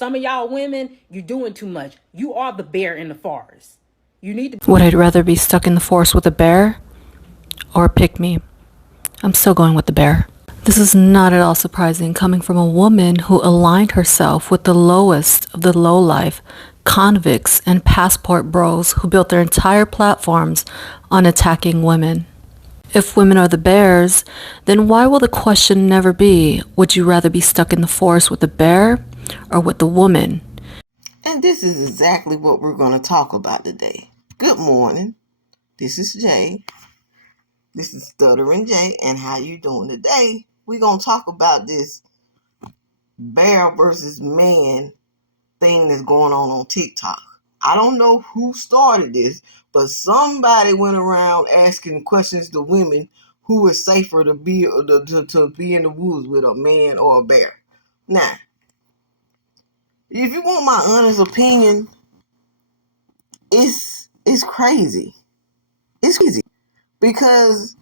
Some of y'all women, you're doing too much. You are the bear in the forest. You need to. Would I rather be stuck in the forest with a bear or a pygmy? I'm still going with the bear. This is not at all surprising coming from a woman who aligned herself with the lowest of the lowlife, convicts and passport bros who built their entire platforms on attacking women. If women are the bears, then why will the question never be, would you rather be stuck in the forest with a bear or with a woman? And this is exactly what we're going to talk about today. Good morning. This is Jay. This is Stuttering Jay. And how you doing today? We're going to talk about this bear versus man thing that's going on TikTok. I don't know who started this, but somebody went around asking questions to women who is safer to be to be in the woods with, a man or a bear. Now, if you want my honest opinion, it's crazy. It's crazy because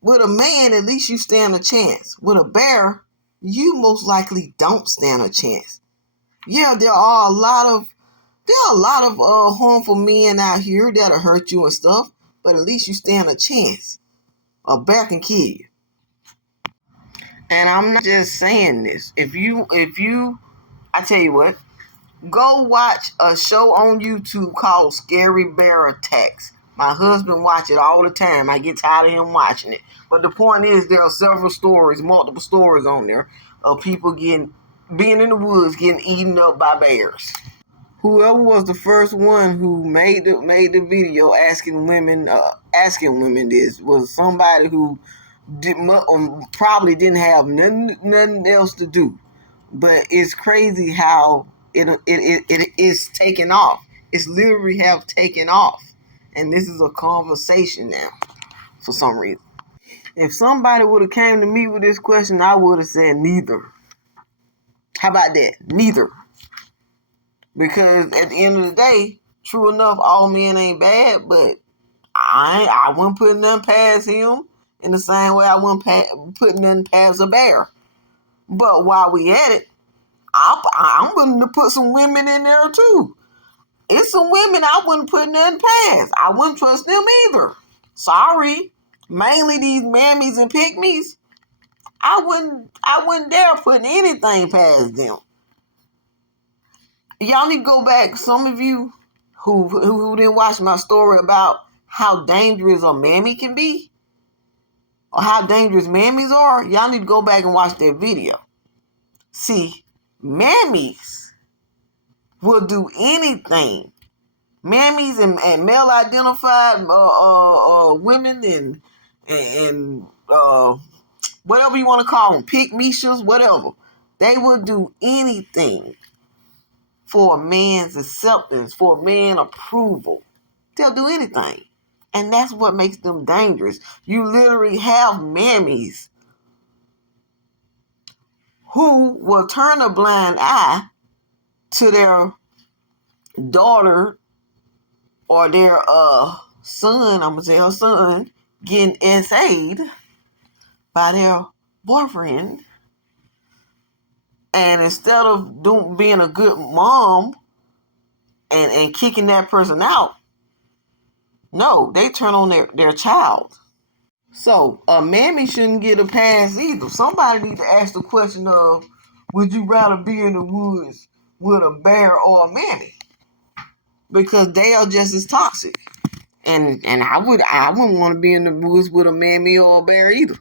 with a man, at least you stand a chance. With a bear, you most likely don't stand a chance. Yeah, there are a lot of harmful men out here that'll hurt you and stuff, but at least you stand a chance. A bear can kill you. And I'm not just saying this. I tell you what, go watch a show on YouTube called Scary Bear Attacks. My husband watch it all the time. I get tired of him watching it. But the point is, there are multiple stories on there of people being in the woods, getting eaten up by bears. Whoever was the first one who made the video asking women this was somebody who probably didn't have nothing else to do. But it's crazy how it is taking off. It's literally have taken off, and this is a conversation now for some reason. If somebody would have came to me with this question, I would have said neither. How about that? Neither. Because at the end of the day, true enough, all men ain't bad, but I wouldn't put nothing past him in the same way I wouldn't put nothing past a bear. But while we at it, I'm willing to put some women in there too. It's some women I wouldn't put nothing past. I wouldn't trust them either. Sorry. Mainly these mammies and pygmies. I wouldn't dare put anything past them. Y'all need to go back. Some of you who didn't watch my story about how dangerous a mammy can be, or how dangerous mammies are, y'all need to go back and watch that video. See, mammies will do anything. Mammies and male identified women and whatever you want to call them, pygmies, whatever, they will do anything for a man's acceptance, for a man's approval. They'll do anything. And that's what makes them dangerous. You literally have mammies who will turn a blind eye to their daughter or their son, I'm going to say her son, getting SA'd by their boyfriend. And instead of being a good mom and kicking that person out, no, they turn on their child. So a mammy shouldn't get a pass either. Somebody need to ask the question of, would you rather be in the woods with a bear or a mammy? Because they are just as toxic. And I wouldn't want to be in the woods with a mammy or a bear either.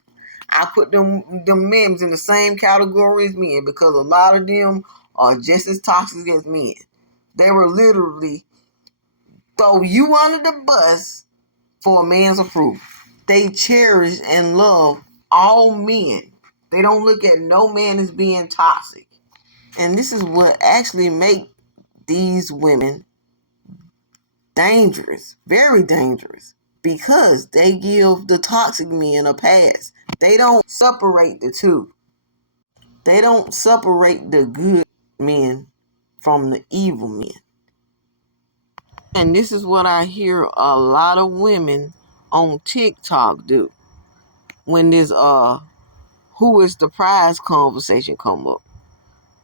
I put them mammies in the same category as men because a lot of them are just as toxic as men. They were literally throw you under the bus for a man's approval. They cherish and love all men. They don't look at no man as being toxic. And this is what actually make these women dangerous, very dangerous, because they give the toxic men a pass. They don't separate the two. They don't separate the good men from the evil men. And this is what I hear a lot of women on TikTok do when this who is the prize conversation come up.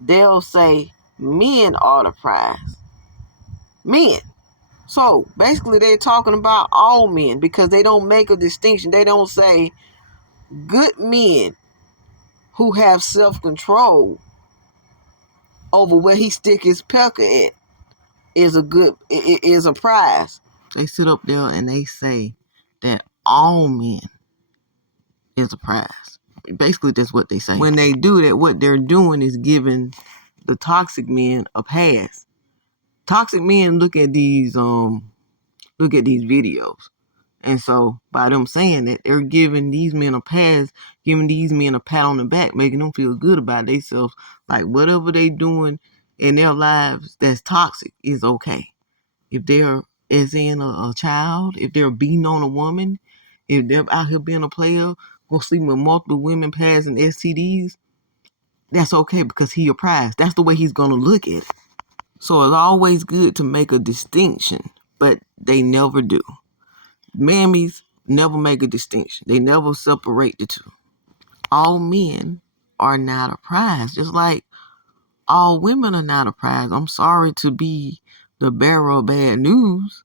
They'll say, Men are the prize. Men. So basically they're talking about all men because they don't make a distinction. They don't say good men who have self-control over where he stick his pecker at is a prize. They sit up there and they say that all men is a prize. Basically, that's what they say. When they do that, what they're doing is giving the toxic men a pass. Toxic men look at these videos. And so by them saying that, they're giving these men a pass, giving these men a pat on the back, making them feel good about themselves. Like whatever they doing in their lives that's toxic is okay. If they're as in a child, if they're beating on a woman, if they're out here being a player, go sleeping with multiple women, passing STDs, that's okay because he a prize. That's the way he's gonna look at it. So it's always good to make a distinction, but they never do. Mammies never make a distinction. They never separate the two. All men are not a prize, just like all women are not a prize. I'm sorry to be the bearer of bad news.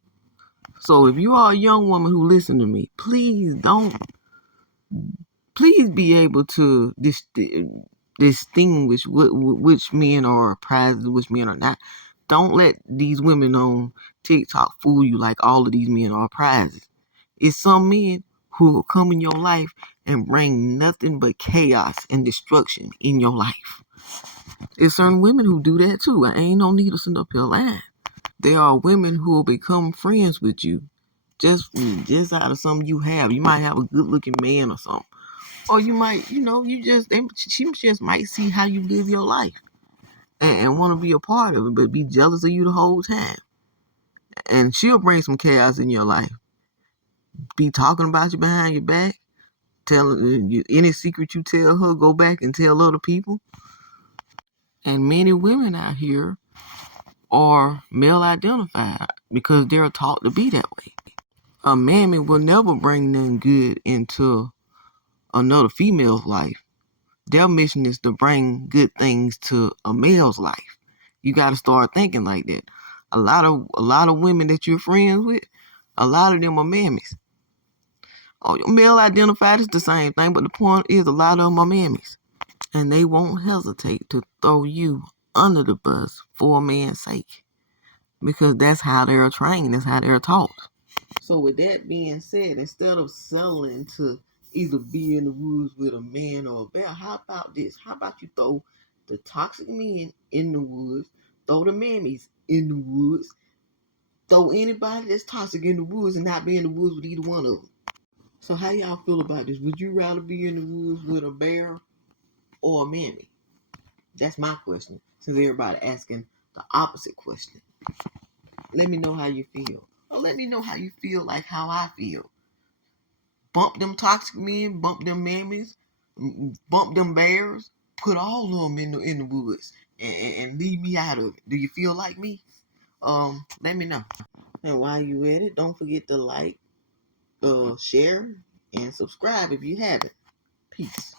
So if you are a young woman who listen to me, please be able to distinguish which men are prizes and which men are not. Don't let these women on TikTok fool you like all of these men are prizes. It's some men who will come in your life and bring nothing but chaos and destruction in your life. There's certain women who do that too. I ain't no need to send up here lying. There are women who will become friends with you just out of something you have. You might have a good looking man or something. Or you might, she just might see how you live your life and want to be a part of it, but be jealous of you the whole time. And she'll bring some chaos in your life. Be talking about you behind your back. Telling you any secret you tell her, go back and tell other people. And many women out here are male identified because they're taught to be that way. A mammy will never bring nothing good into another female's life. Their mission is to bring good things to a male's life. You got to start thinking like that. A lot of women that you're friends with, a lot of them are mammies. Oh, male identified is the same thing, but the point is a lot of them are mammies. And they won't hesitate to throw you under the bus for a man's sake. Because that's how they're trained, that's how they're taught. So with that being said, instead of settling to either be in the woods with a man or a bear, how about this? How about you throw the toxic men in the woods, throw the mammies in the woods, throw anybody that's toxic in the woods and not be in the woods with either one of them. So how y'all feel about this? Would you rather be in the woods with a bear or a mammy? That's my question, since everybody asking the opposite question. Let me know how you feel. Or let me know how you feel like how I feel. Bump them toxic men, bump them mammies, bump them bears, put all of them in the woods and leave me out of it. Do you feel like me? Let me know. And while you at it, don't forget to like, share, and subscribe if you haven't. Peace.